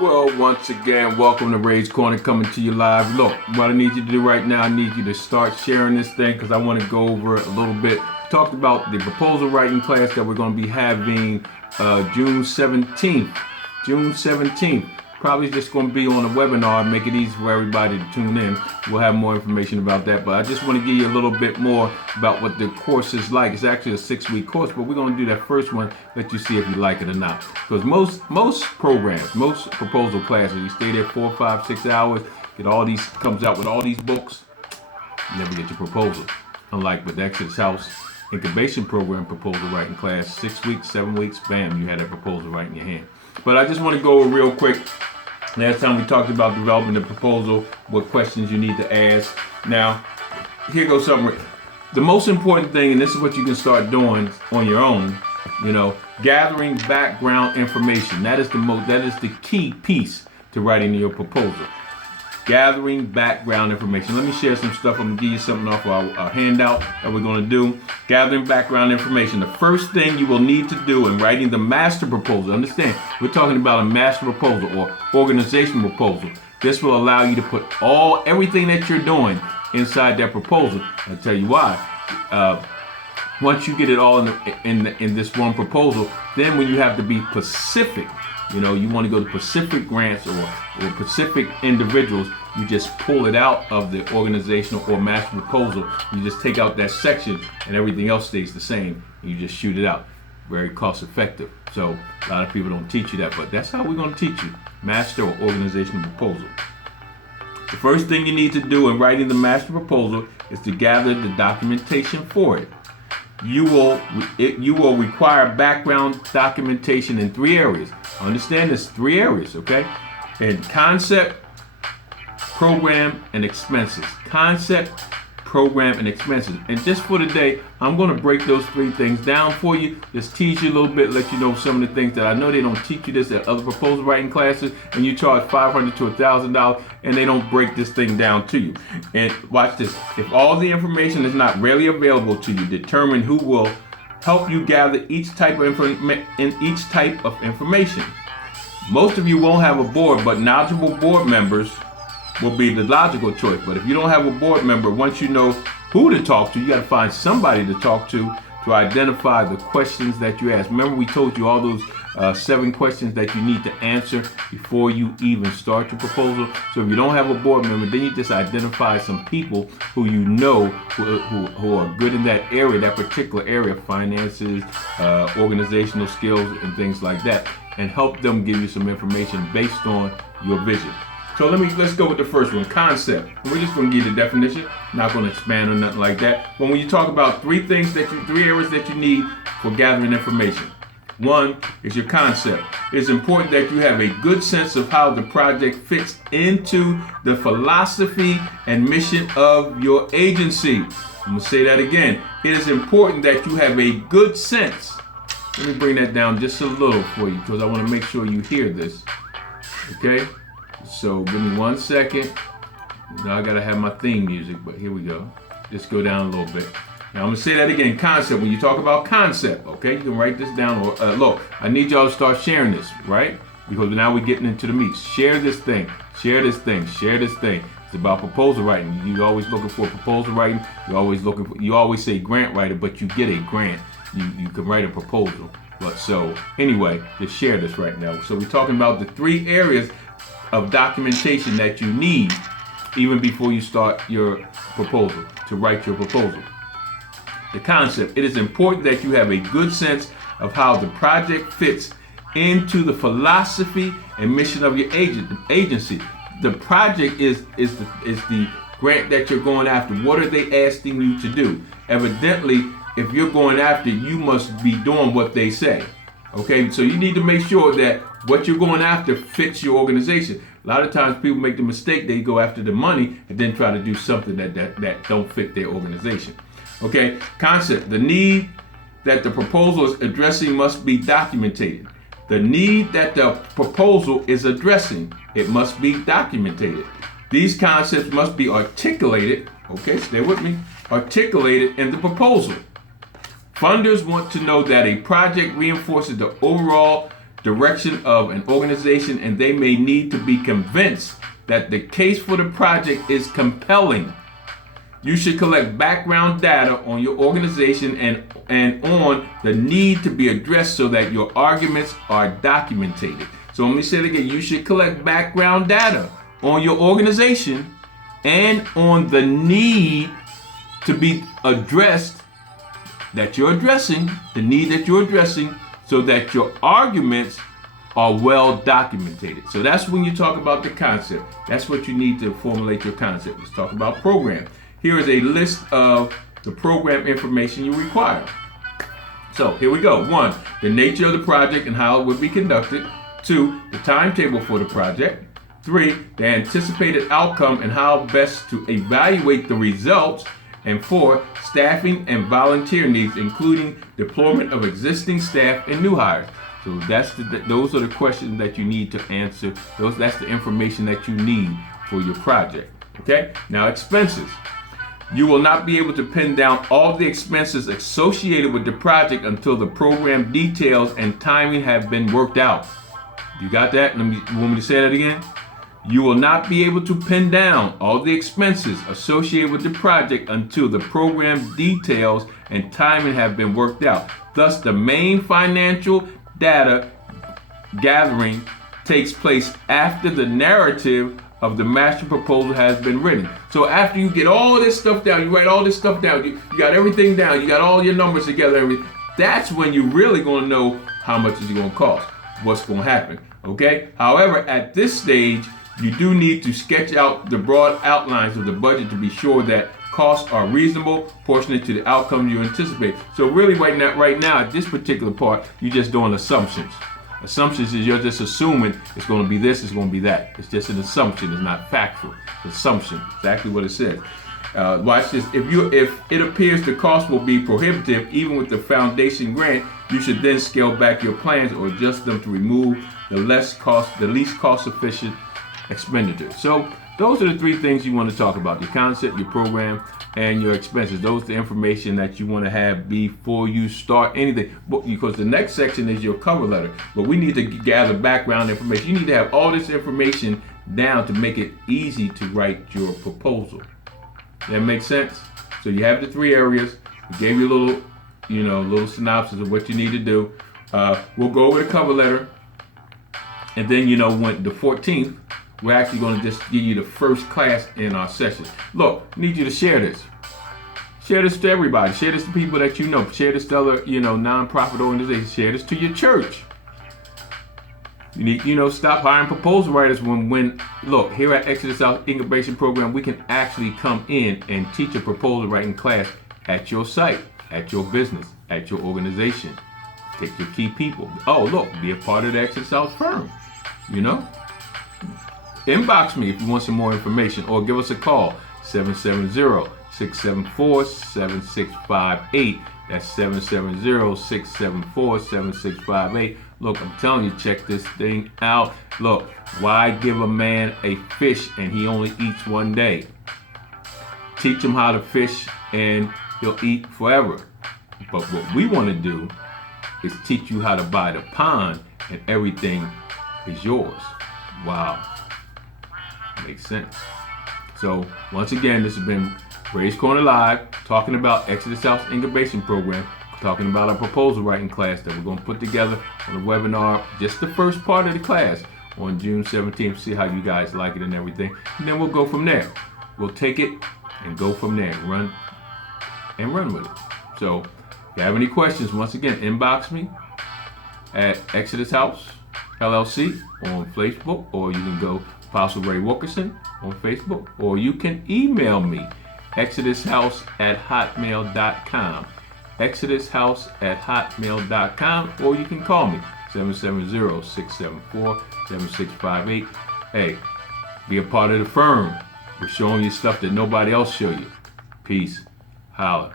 Well, once again, welcome to Ray's Corner, coming to you live. Look, what I need you to do right now, I need you to start sharing this thing because I want to go over a little bit. Talked about the proposal writing class that we're going to be having June 17th. June 17th. Probably just going to be on a webinar, make it easy for everybody to tune in. We'll have more information about that, but I just want to give you a little bit more about what the course is like. It's actually a 6-week course, but we're going to do that first one, let you see if you like it or not. Because most programs, most proposal classes, you stay there 4, 5, 6 hours, get all these, comes out with all these books, you never get your proposal. Unlike with the Exodus House Incubation Program proposal writing class, 6 weeks, 7 weeks, bam, you had that proposal right in your hand. But I just want to go over real quick. Last time we talked about developing the proposal, what questions you need to ask. Now, here goes something. The most important thing, and this is what you can start doing on your own, gathering background information. That is the key piece to writing your proposal. Gathering background information. Let me share some stuff. I'm gonna give you something off our handout that we're gonna do. Gathering background information. The first thing you will need to do in writing the master proposal, understand, we're talking about a master proposal or organizational proposal. This will allow you to put everything that you're doing inside that proposal. I'll tell you why. Once you get it all in this one proposal, then when you have to be specific, you want to go to specific grants or specific individuals, you just pull it out of the organizational or master proposal. You just take out that section and everything else stays the same. You just shoot it out. Very cost effective. So a lot of people don't teach you that, but that's how we're going to teach you. Master or organizational proposal. The first thing you need to do in writing the master proposal is to gather the documentation for it. You will require background documentation in 3 areas. Understand this, 3 areas, okay? And concept, program, and expenses. Concept, program, and expenses. And just for today, I'm going to break those 3 things down for you. Just teach you a little bit, let you know some of the things that I know they don't teach you this at other proposal writing classes, and you charge $500 to $1,000, and they don't break this thing down to you. And watch this. If all the information is not readily available to you, determine who will help you gather each type of information. Most of you won't have a board, but knowledgeable board members will be the logical choice. But if you don't have a board member, once you know who to talk to, you got to find somebody to talk to identify the questions that you ask. Remember, we told you all those 7 questions that you need to answer before you even start your proposal. So if you don't have a board member, then you just identify some people who you know who are good in that area, that particular area, finances, organizational skills, and things like that, and help them give you some information based on your vision. So let's go with the first one, concept. We're just going to give you the definition, not going to expand on nothing like that. But when you talk about 3 areas that you need for gathering information. 1 is your concept. It's important that you have a good sense of how the project fits into the philosophy and mission of your agency. I'm going to say that again. It is important that you have a good sense. Let me bring that down just a little for you because I want to make sure you hear this. Okay? So give me 1 second. Now I gotta have my theme music, but here we go. Just go down a little bit. Now I'm gonna say that again, concept. When you talk about concept, okay, you can write this down. Or look, I need y'all to start sharing this, right? Because now we're getting into the meat. Share this thing. Share this thing. Share this thing. It's about proposal writing. You're always looking for proposal writing. You always say grant writer, but you get a grant. You can write a proposal. But so anyway, just share this right now. So we're talking about the 3 areas of documentation that you need even before you start your proposal, to write your proposal. The concept. It is important that you have a good sense of how the project fits into the philosophy and mission of your agency. The project is the grant that you're going after. What are they asking you to do? Evidently, if you're going after, you must be doing what they say. Okay, so you need to make sure that what you're going after fits your organization. A lot of times people make the mistake, they go after the money and then try to do something that don't fit their organization. Okay, concept. The need that the proposal is addressing must be documented. The need that the proposal is addressing, it must be documented. These concepts must be articulated, okay, stay with me, articulated in the proposal. Funders want to know that a project reinforces the overall direction of an organization, and they may need to be convinced that the case for the project is compelling. You should collect background data on your organization and on the need to be addressed so that your arguments are documented. So let me say it again. You should collect background data on your organization and on the need to be addressed that you're addressing, the need that you're addressing, so that your arguments are well documented. So that's when you talk about the concept. That's what you need to formulate your concept. Let's talk about program. Here is a list of the program information you require. So here we go. 1, the nature of the project and how it would be conducted. 2, the timetable for the project. 3, the anticipated outcome and how best to evaluate the results. And 4, staffing and volunteer needs, including deployment of existing staff and new hires. So those are the questions that you need to answer. That's the information that you need for your project. Okay? Now, expenses. You will not be able to pin down all the expenses associated with the project until the program details and timing have been worked out. You got that? You want me to say that again? You will not be able to pin down all the expenses associated with the project until the program details and timing have been worked out. Thus, the main financial data gathering takes place after the narrative of the master proposal has been written. So after you get all this stuff down, you write all this stuff down, you got everything down, you got all your numbers together, that's when you're really going to know how much is it going to cost, what's going to happen. Okay? However, at this stage, you do need to sketch out the broad outlines of the budget to be sure that costs are reasonable, proportionate to the outcome you anticipate. So really right now, at this particular part, you're just doing assumptions. Assumptions is you're just assuming it's going to be this, it's going to be that. It's just an assumption. It's not factual. It's assumption. Exactly what it says. Watch this. If it appears the cost will be prohibitive, even with the foundation grant, you should then scale back your plans or adjust them to remove the least cost efficient expenditure. So those are the 3 things you want to talk about: your concept, your program, and your expenses. Those are the information that you want to have before you start anything. Because the next section is your cover letter. But we need to gather background information. You need to have all this information down to make it easy to write your proposal. That makes sense? So you have the 3 areas. We gave you a little synopsis of what you need to do. We'll go over the cover letter. And then, when the 14th, we're actually going to just give you the first class in our session. Look, I need you to share this. Share this to everybody. Share this to people that you know. Share this to other, nonprofit organizations. Share this to your church. You need, stop hiring proposal writers when look, here at Exodus House Incubation Program, we can actually come in and teach a proposal writing class at your site, at your business, at your organization. Take your key people. Oh, look, be a part of the Exodus House firm. Inbox me if you want some more information, or give us a call, 770-674-7658. That's 770-674-7658. Look, I'm telling you, check this thing out. Look, why give a man a fish and he only eats one day? Teach him how to fish and he'll eat forever. But what we want to do is teach you how to buy the pond and everything is yours. Wow. Makes sense. So once again, this has been Raised Corner Live, talking about Exodus House Incubation Program, talking about our proposal writing class that we're going to put together on a webinar, just the first part of the class on June 17th, see how you guys like it and everything. And then we'll go from there. We'll take it and go from there and run with it. So if you have any questions, once again, inbox me at Exodus House LLC on Facebook, or you can go Apostle Ray Wilkerson on Facebook, or you can email me, exodushouse@hotmail.com, exodushouse@hotmail.com, or you can call me, 770-674-7658. Hey, be a part of the firm. We're showing you stuff that nobody else show you. Peace. Holla.